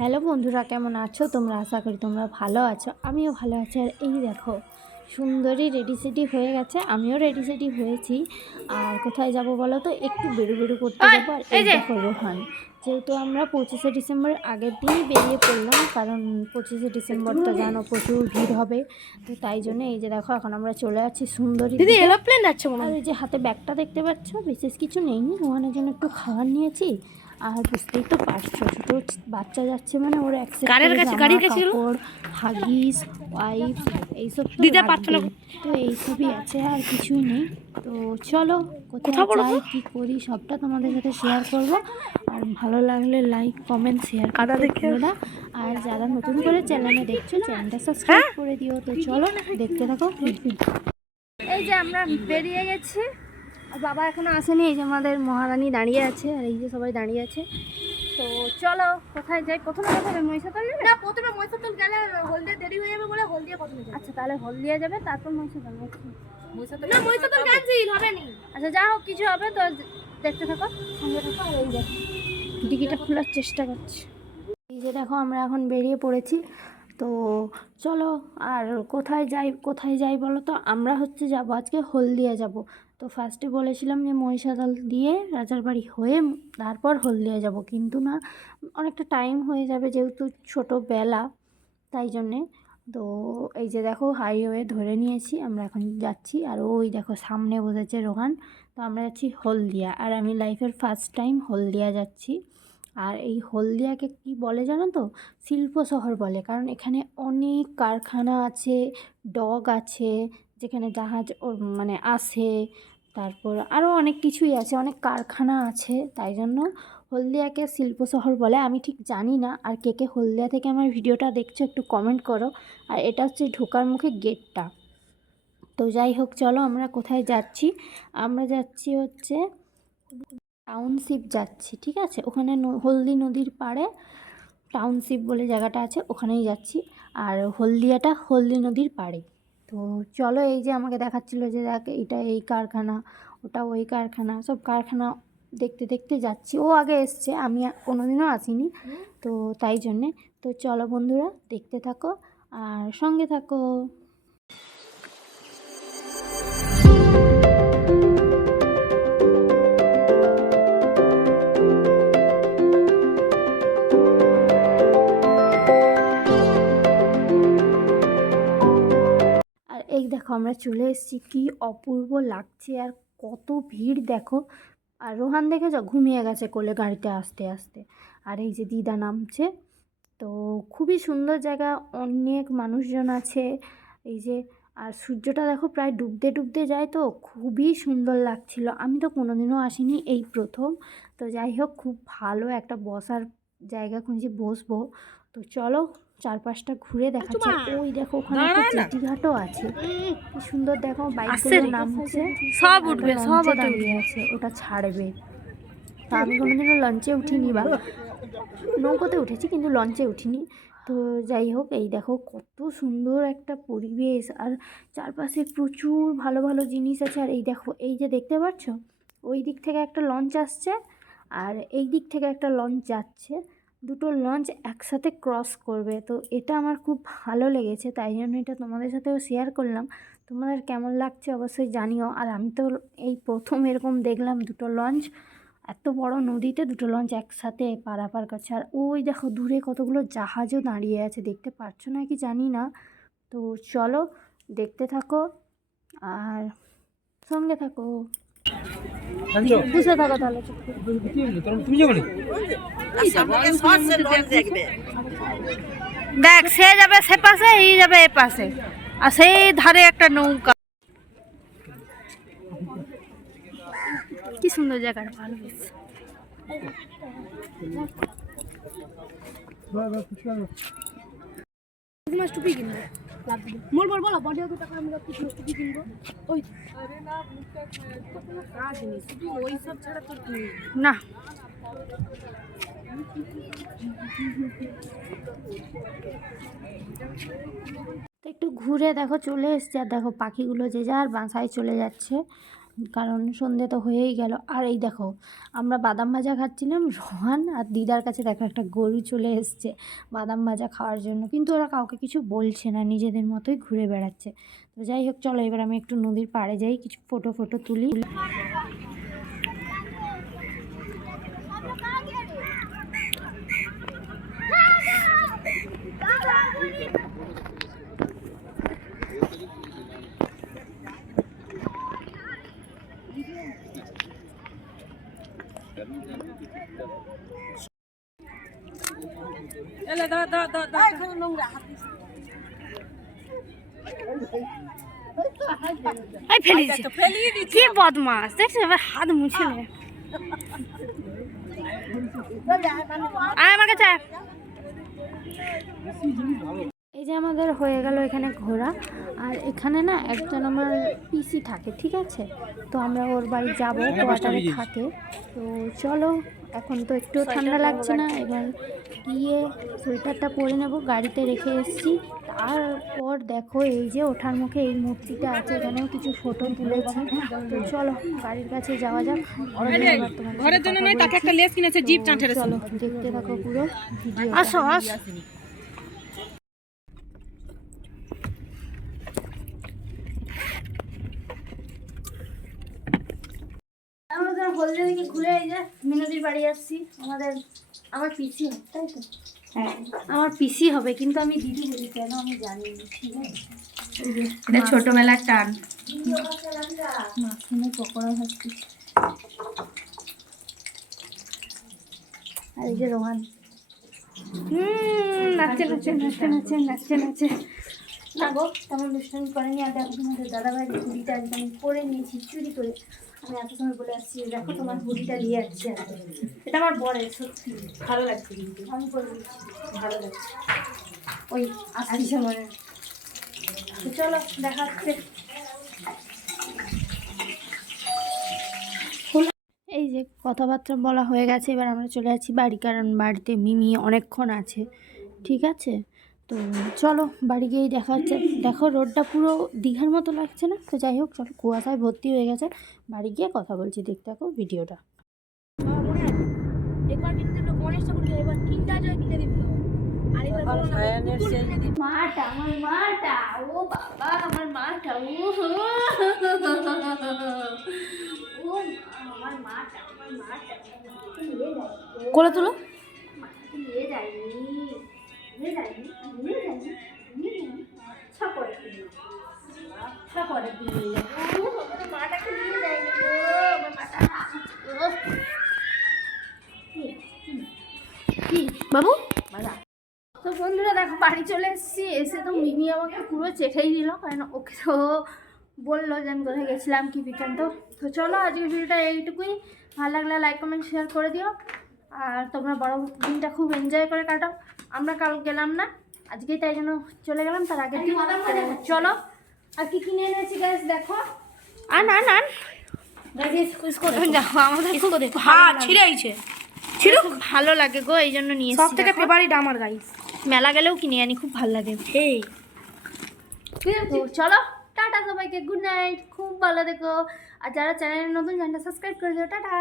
Hello বন্ধুরা, কেমন আছো তোমরা? আশা করি তোমরা ভালো আছো। আমিও ভালো আছি। আর এই দেখো, সুন্দরী রেডি সেডি হয়ে গেছে, আমিও রেডি সেডি হয়েছি। আর কোথায় যাব বলো তো? একটু বেরু বেরু করতে যাবো। আর এই দেখো রোহান, যেহেতু আমরা 25শে ডিসেম্বরের আগের দিনই বেরিয়ে পড়লাম, কারণ 25শে ডিসেম্বর তো জানো প্রচুর ভিড় হবে। তো তাই জন্য এই যে দেখো, এখন আমরা চলে যাচ্ছি সুন্দরী। দিদি এরোপ্লেন যাচ্ছে মনে আর হয়। এই যে হাতে ব্যাগটা দেখতে পাচ্ছ, বিশেষ কিছু নেইনি, রোহানের জন্য একটু খাবার নিয়েছি। আর বুঝতেই তো পারছো, ছোটো বাচ্চা যাচ্ছে মানে ওর গাড়ির কাছে কাপড়, হাগিস, ওয়াইপস এইসব তো দিদা পারছো না। লাগবেই। তো এইসবই আছে, আর কিছুই নেই। তো চলো কোথায় যাই, কী করি সবটা তোমাদের সাথে শেয়ার করব। আর ভালো লাগলে লাইক কমেন্ট শেয়ার কাদা করতে দেখে ভুলো না। আর যারা নতুন করে চ্যানেলে দেখছো, চ্যানেলটা সাবস্ক্রাইব করে দিও। তো চলো দেখতে থাকো। এই যে আমরা বেরিয়ে গেছি, আর বাবা এখনো আসেনি। এই যে আমাদের মহারানী দাঁড়িয়ে আছে, আর এই যে সবাই দাঁড়িয়ে আছে। তো চলো কোথায় যাই? প্রথমে কোথায়? মহিষাদল যাবে না? প্রথমে মহিষাদল গেলে হলদিয়া দেরি হয়ে যাবে বলে হলদিয়া প্রথমে যাবে। আচ্ছা, তাহলে হলদিয়া যাবে, তারপর মহিষাদল। না মহিষাদল ক্যান্সেল হবে না। আচ্ছা, যা হোক কিছু হবে তো, দেখতে থাকো, সঙ্গে থাকো। আর এই দেখো ডিকিটা খোলার চেষ্টা করছি। এই যে দেখো, আমরা এখন বেরিয়ে পড়েছি। তো চলো, আর কোথায় যাই বলো তো? আমরা যাবো আজকে হলদিয়া যাব। তো ফার্স্টে বলেছিলাম যে মহিষাদল দিয়ে রাজারবাড়ি হয়ে তারপর হলদিয়া যাব, কিন্তু না, অনেকটা টাইম হয়ে যাবে যেহেতু ছোটোবেলা, তাই জন্যে। তো এই যে দেখো, হাইওয়ে ধরে নিয়েছি, আমরা এখন যাচ্ছি। আর ওই দেখো সামনে বসেছে রোহান। তো আমরা যাচ্ছি হলদিয়া, আর আমি লাইফের ফার্স্ট টাইম হলদিয়া যাচ্ছি। আর এই হলদিয়াকে কি বলে জানো তো? শিল্প শহর বলে, কারণ এখানে অনেক কারখানা আছে, ডক আছে, যেখানে জাহাজ মানে আসে, তারপর আরও অনেক কিছুই আছে, অনেক কারখানা আছে, তাই জন্য হলদিয়াকে শিল্প শহর বলে। আমি ঠিক জানি না। আর কে কে হলদিয়া থেকে আমার ভিডিওটা দেখছো একটু কমেন্ট করো। আর এটা হচ্ছে ঢোকার মুখে গেটটা। তো যাই হোক, চলো আমরা কোথায় যাচ্ছি? আমরা যাচ্ছি টাউনশিপ যাচ্ছি, ঠিক আছে? ওখানে হলদি নদীর পাড়ে টাউনশিপ বলে জায়গাটা আছে, ওখানেই যাচ্ছি। আর হলদিয়াটা হলদি নদীর পাড়ে। তো চলো, এই যে আমাকে দেখাচ্ছিলো যে দেখ, এটা এই কারখানা, ওটা ওই কারখানা, সব কারখানা দেখতে দেখতে যাচ্ছি। ও আগে এসছে, আমি কোনোদিনও আসিনি, তো তাই জন্যে। তো চলো বন্ধুরা, দেখতে থাকো আর সঙ্গে থাকো। আর এই দেখো, আমরা চলে এসেছি, কি অপূর্ব লাগছে, আর কত ভিড় দেখো। আর রোহান দেখেছো, ঘুমিয়ে গেছে কোলে গাড়িতে আসতে আসতে। আর এই যে দিদা নামছে। তো খুবই সুন্দর জায়গা, অনেক মানুষজন আছে। এই যে, আর সূর্যটা দেখো প্রায় ডুবতে ডুবতে যায়, তো খুবই সুন্দর লাগছিল। আমি তো কোনোদিনও আসিনি, এই প্রথম। তো যাই হোক, খুব ভালো একটা বসার জায়গা খুঁজে বসবো। তো চলো চারপাশটা ঘুরে দেখাচ্ছে। ওই দেখো, ওখানে একটা জেটিঘাটও আছে, কি সুন্দর দেখো, বাইকগুলো নামছে, সব আর উঠবে, একটা সব লঞ্চও দাঁড়িয়ে আছে, ওটা ছাড়বে। তা আমি কোনোদিনও লঞ্চে উঠিনি, বা নৌকোতে উঠেছি কিন্তু লঞ্চে উঠিনি। তো যাই হোক, এই দেখো কত সুন্দর একটা পরিবেশ, আর চারপাশে প্রচুর ভালো ভালো জিনিস আছে। আর এই দেখো, এই যে দেখতে পাচ্ছ, ওই দিক থেকে একটা লঞ্চ আসছে, আর এই দিক থেকে একটা লঞ্চ যাচ্ছে। দুটো লঞ্চ একসাথে ক্রস করবে। তো এটা আমার খুব ভালো লেগেছে, তাই জন্য এটা তোমাদের সাথেও শেয়ার করলাম। তোমাদের কেমন লাগছে অবশ্যই জানিও। আর আমি তো এই প্রথম এরকম দেখলাম দুটো লঞ্চ, এত বড় নদীতে দুটো লঞ্চ একসাথে পারাপার করছে। আর ওই দেখো দূরে কতগুলো জাহাজও দাঁড়িয়ে আছে, দেখতে পাচ্ছ না কি জানি না। তো চলো দেখতে থাকো আর সঙ্গে থাকো, বুঝে থাকো তাহলে। দেখ, সে যাবে সে পাশে, এই যাবে এ পাশে, আর সেই ধারে একটা নৌকা। কি সুন্দর জায়গাটা, ভালো লাগছে। মাছ টুপি কিনবো, মোর বল বলো, বডি 2 টাকা আমি টুপি কিনবো। ওই কাজ নেই, শুধু ওই সব ছাড়া তো না, তো একটু ঘুরে দেখো চলে এসছে। আর দেখো পাখিগুলো যে যার বাসায় চলে যাচ্ছে। কারণ সন্ধে তো হয়েই গেল। আর এই দেখো আমরা বাদাম ভাজা খাচ্ছিলাম, রোহান আর দিদার কাছে দেখো একটা গরু চলে এসছে বাদাম ভাজা খাওয়ার জন্য, কিন্তু ওরা কাউকে কিছু বলছে না, নিজেদের মতোই ঘুরে বেড়াচ্ছে। তো যাই হোক চলো এবার আমি একটু নদীর পাড়ে যাই, কিছু ফটো তুলি। কি বদমাস দেখছো, এবার হাত মুছে নে। আমার কাছে এই যে আমাদের হয়ে গেল এখানে ঘোরা। আর এখানে না একজন আমার পিসি থাকে, ঠিক আছে, তো আমরা ওর বাড়ি যাবো, কোয়ার্টারে থাকে। তো চলো, এখন তো একটু ঠান্ডা লাগছে না, এবার গিয়ে সোয়েটারটা পরে নেব, গাড়িতে রেখে এসেছি। তারপর দেখো এই যে ওঠার মুখে এই মূর্তিটা আছে, এখানেও কিছু ফটো তুলেছি। তো চলো গাড়ির কাছে যাওয়া যাক। ঘরের জন্য নয়, তাকে একটা লেস কিনেছে জিপ চাঁটের। চলো দেখতে থাকো পুরো ভিডিও। আসো আসো। আমাদের হলদে দিকে ঘুরে এই যে মিনতির বাড়ি আসছি। আমার পিসি হবে, তাই তো? হ্যাঁ আমার পিসি হবে, কিন্তু আমি দিদি বলি কেন আমি জানি না, ঠিক আছে? এটা ছোটবেলার টান। মাঝখানে পকোড়া ভাজছি। আর এই যে রোহান নাচছে না গো, তেমন অনুষ্ঠান করেনি। আর দেখো তোমাদের দাদাভাইয়ের হুডিটা আজকে আমি পরে নিয়েছি চুরি করে। আমি এত সময় বলে আসছি দেখো তোমার হুডিটা নিয়ে আসছি, এটা আমার বরের, সত্যি ভালো লাগছে, কিন্তু আমি পরে দিচ্ছি, ভালো লাগছে ওই আসছি সময়। তো চলো দেখাচ্ছে। এই যে কথাবার্তা বলা হয়ে গেছে, এবার আমরা চলে যাচ্ছি বাড়ি, কারণ বাড়িতে মিমি অনেকক্ষণ আছে, ঠিক আছে? তো চলো বাড়ি গিয়েই দেখা হচ্ছে। দেখো রোডটা পুরো দীঘার মতো লাগছে না? তো যাই হোক চলো, কুয়াশায় ভর্তি হয়ে গেছে, বাড়ি গিয়ে কথা বলছি, দেখতে থাকো ভিডিওটা। মাটা, আমার মাটা, ও বাবা আমার মাটা, ও আমার মাটা, কোলে তুলো। নিয়ে যায়নি, আচ্ছা করে মাটাকে নিয়ে যায়নি গো, আমার মাটা। কি বাবু? তো বন্ধুরা দেখো বাড়ি চলে এসেছি, এসে তো মিমি আমাকে পুরো চেটেই দিল, কারণ ওকে তো বললো যে আমি কোথায় গেছিলাম কি বৃত্তান্ত। তো চলো আজকের ভিডিওটা এইটুকুই, ভালো লাগলে লাইক কমেন্ট শেয়ার করে দিও। আর তোমরা বড় দিনটা খুব এনজয় করে কাটাও। আমরা কাল গেলাম না, আজকেই তাই জন্য চলে গেলাম, তার আগের দিন। চলো আর কি কিনে এনেছি গাছ দেখো। আন ভালো লাগে গো, এই জন্য নিয়ে সব থেকে ফেভারিট আমার গাইস, মেলা গেলেও কিনে আনি, খুব ভালো লাগে। তো চলো টাটা সবাইকে, গুড নাইট, খুব ভালো দেখো। আর যারা চ্যানেলে নতুন চ্যানেলটা সাবস্ক্রাইব করে দিও, টাটা।